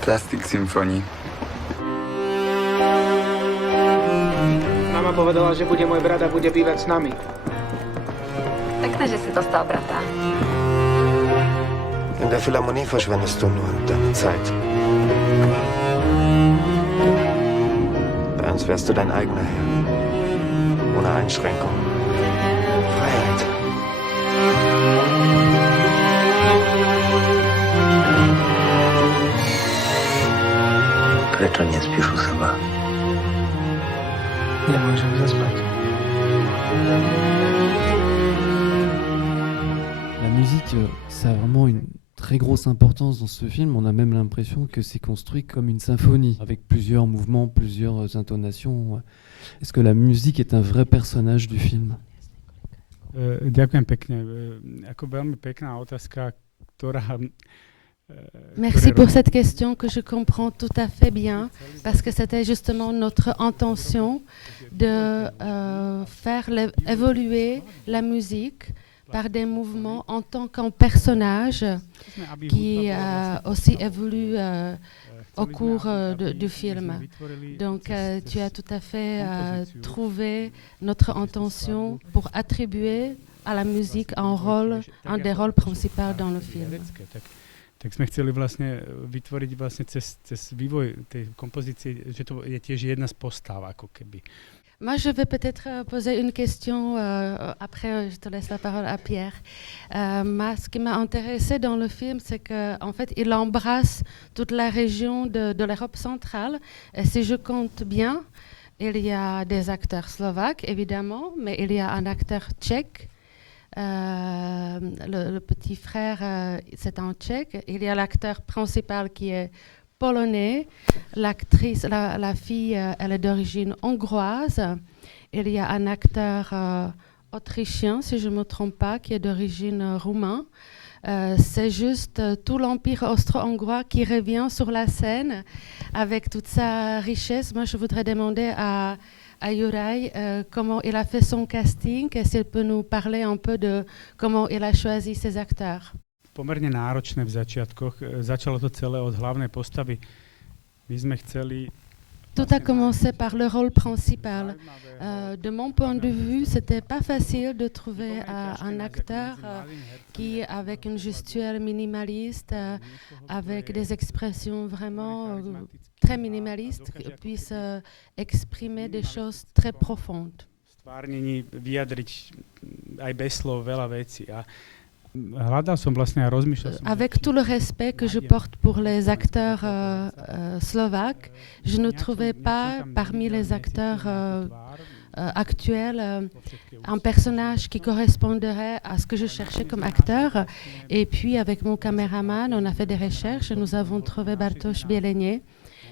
Plastic Symphony. Mama povedala, že bude môj brat a bude bývať s nami. Pekné, že si dostal brata. In der Philharmonie verschwendest du nur deine Zeit. Bei uns wärst du dein eigener Herr. Ohne Einschränkung. Freiheit. Prečo nespíš u seba? Nemôžem zaspať. La musique, ça a vraiment une très grosse importance dans ce film. On a même l'impression que c'est construit comme une symphonie, avec plusieurs mouvements, plusieurs intonations. Est-ce que la musique est un vrai personnage du film? Ďakujem pekne. Ako veľmi pekná otázka, ktorá... Merci pour cette question que je comprends tout à fait bien, parce que c'était justement notre intention de faire évoluer la musique par des mouvements en tant qu'un personnage qui aussi évolue au cours du film. Donc tu as tout à fait trouvé notre intention pour attribuer à la musique un des rôles principaux dans le film. Tak sme chceli vlastne vytvoriť vlastne cez vývoj tej kompozície, že to je tiež jedna z postav, ako keby. Moi, je vais peut-être poser une question, après je te laisse la parole à Pierre. Ce qui m'a intéressé dans le film, c'est qu'en fait, il embrasse toute la région de l'Europe centrale. Et si je compte bien, il y a des acteurs slovaques, évidemment, mais il y a un acteur tchèque. Le petit frère, c'est un tchèque. Il y a l'acteur principal qui est polonais. L'actrice, la fille, elle est d'origine hongroise. Il y a un acteur autrichien, si je ne me trompe pas, qui est d'origine roumaine. C'est juste tout l'empire austro-hongrois qui revient sur la scène avec toute sa richesse. Moi, je voudrais demander à Juraj, comment il a fait son casting et s'il peut nous parler un peu de comment il a choisi ses acteurs. Pomerne náročné v začiatkoch. Začalo to celé od hlavnej postavy. My sme chceli... Tout a commencé par le rôle principal. De mon point de vue, c'était pas facile de trouver un acteur qui, avec une gestuelle minimaliste, avec des expressions vraiment très minimalistes, puisse exprimer des choses très profondes. Stvárnení vyjadriť aj bez slov veľa vecí. A hľadal som vlastne a rozmýšľal som... Avec tout le respect que je porte pour les acteurs slovaques, je ne trouvais pas parmi les acteurs actuels un personnage qui correspondrait à ce que je cherchais comme acteur. Et puis avec mon caméraman, on a fait des recherches et nous avons trouvé Bartosz Bielenie,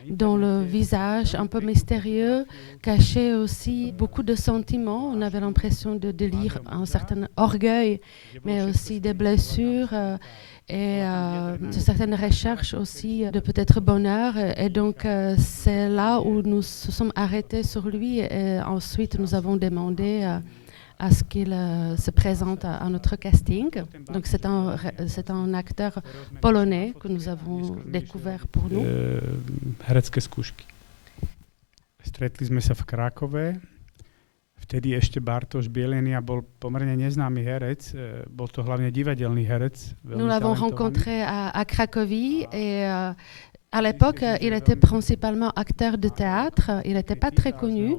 dont le visage un peu mystérieux cachait aussi beaucoup de sentiments. On avait l'impression de lire un certain orgueil, mais aussi des blessures et de certaines recherches aussi de peut-être bonheur. Et donc c'est là où nous nous sommes arrêtés sur lui et ensuite nous avons demandé à ce qu'il se présente à notre casting. Donc c'est un acteur polonais que nous avons découvert pour nous. Herecké skúšky. Stretli sme sa v Krakove. Vtedy ešte Bartosz Bielenia bol pomerne neznámy herec. Bol to hlavne divadelný herec. Nous l'avons rencontré à Cracovie et à l'époque, il était principalement acteur de théâtre. Il n'était pas très connu.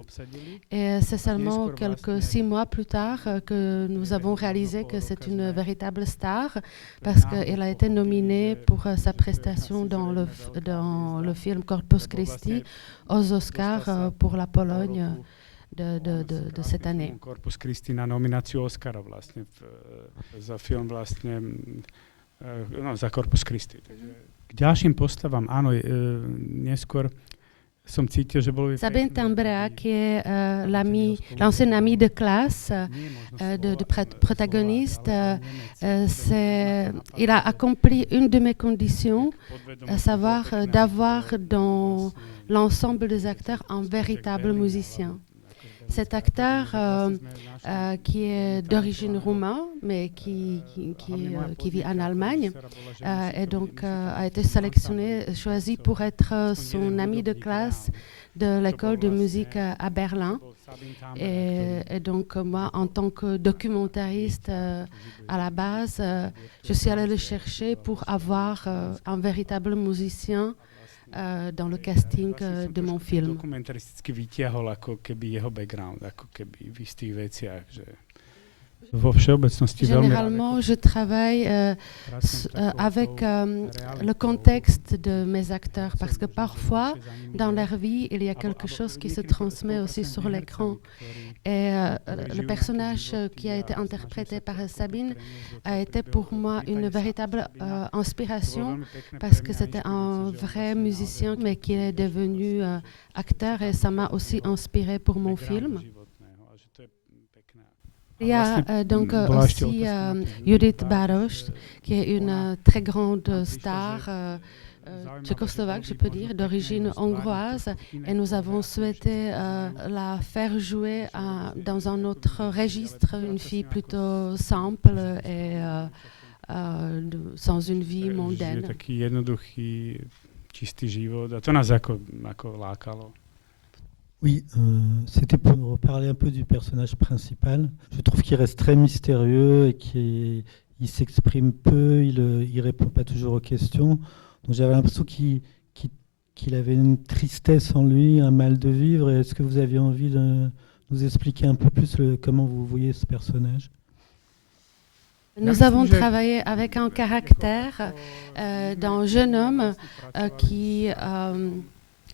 Et c'est seulement 6 mois plus tard que nous avons réalisé que c'est une véritable star parce qu'il a été nominé pour sa prestation dans le film Corpus Christi aux Oscars pour la Pologne de cette année. Corpus Christi na nomináciu Oscara vlastne za film vlastne za Corpus Christi. K ďalším postavám, áno, neskôr som cítil, že bolo Sabine Tambrea, qui est l'ancien ami de classe de protagoniste, il a accompli une de mes conditions, à savoir d'avoir dans l'ensemble des acteurs un véritable musicien. Cet acteur qui est d'origine roumaine, mais qui vit en Allemagne, et donc a été sélectionné, choisi pour être son ami de classe de l'école de musique à Berlin. Et donc moi, en tant que documentariste à la base, je suis allée le chercher pour avoir un véritable musicien dans le casting de mon film. Dokumentaristicky vytiahol ako keby jeho background, ako keby v istých veciach, že vo všeobecnosti veľmi Généralement, je travaille avec le contexte de mes acteurs parce que parfois, dans leur vie, il y a quelque chose qui se transmet aussi sur l'écran. Et le personnage qui a été interprété par Sabine a été pour moi une véritable inspiration parce que c'était un vrai musicien mais qui est devenu acteur et ça m'a aussi inspiré pour mon film. Il y a donc aussi Judith Baroš, qui est une très grande star tchécoslovaque, je peux dire, d'origine hongroise. Et nous avons souhaité la faire jouer dans un autre registre, une fille plutôt simple et sans une vie mondaine. Taký jednoduchý, čistý život. A to nás ako lákalo. Oui, c'était pour parler un peu du personnage principal. Je trouve qu'il reste très mystérieux et qu'il s'exprime peu, il répond pas toujours aux questions. Donc j'avais l'impression qu'il avait une tristesse en lui, un mal de vivre. Est-ce que vous aviez envie de nous expliquer un peu plus comment vous voyez ce personnage ? Nous avons travaillé avec un caractère d'un jeune homme qui,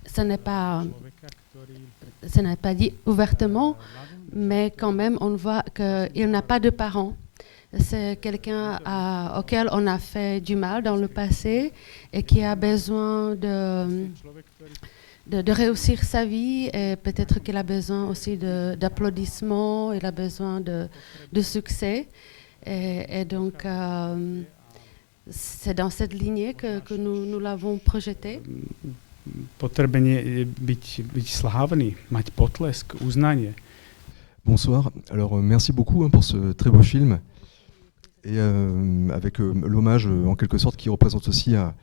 ce n'est pas dit ouvertement, mais quand même on voit qu'il n'a pas de parents. C'est quelqu'un auquel on a fait du mal dans le passé et qui a besoin de réussir sa vie et peut-être qu'il a besoin aussi d'applaudissements, il a besoin de succès. Et donc, c'est dans cette lignée que nous l'avons projeté. Potrebenie byť slávny, mať potlesk, uznanie. Bonsoir. Alors merci beaucoup pour ce très beau film et avec l'hommage en quelque sorte qui représente aussi à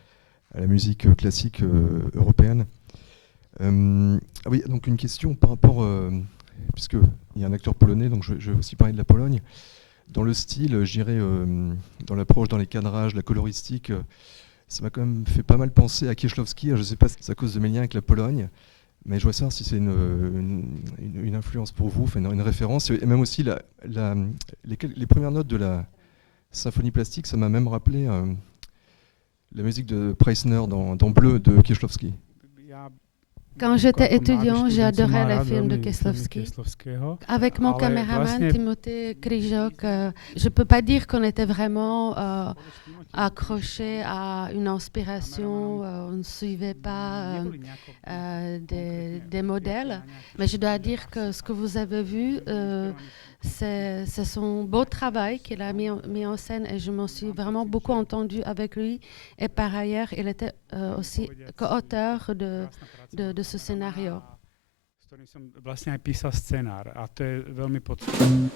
la musique classique européenne. Oui, donc une question par rapport, puisque il y a un acteur polonais, donc je vais aussi parler de la Pologne. Dans le style, je dirais, dans l'approche, dans les cadrages, la coloristique. Ça m'a quand même fait pas mal penser à Kieślowski. Je ne sais pas si c'est à cause de mes liens avec la Pologne, mais je voudrais savoir si c'est une influence pour vous, une référence. Et même aussi les premières notes de la symphonie plastique, ça m'a même rappelé la musique de Preissner dans Bleu de Kieślowski. Quand j'étais étudiant, j'adorais les films de Kieślowski. Avec mon caméraman Timothée Kryžok, je ne peux pas dire qu'on était vraiment accrochés à une inspiration, on ne suivait pas des modèles. Mais je dois dire que ce que vous avez vu, c'est son beau travail qu'il a mis en scène et je m'en suis vraiment beaucoup entendue avec lui. Et par ailleurs, il était aussi co-auteur de ce scénario. S ktorým som vlastne aj písal scenár a to je veľmi podstatné.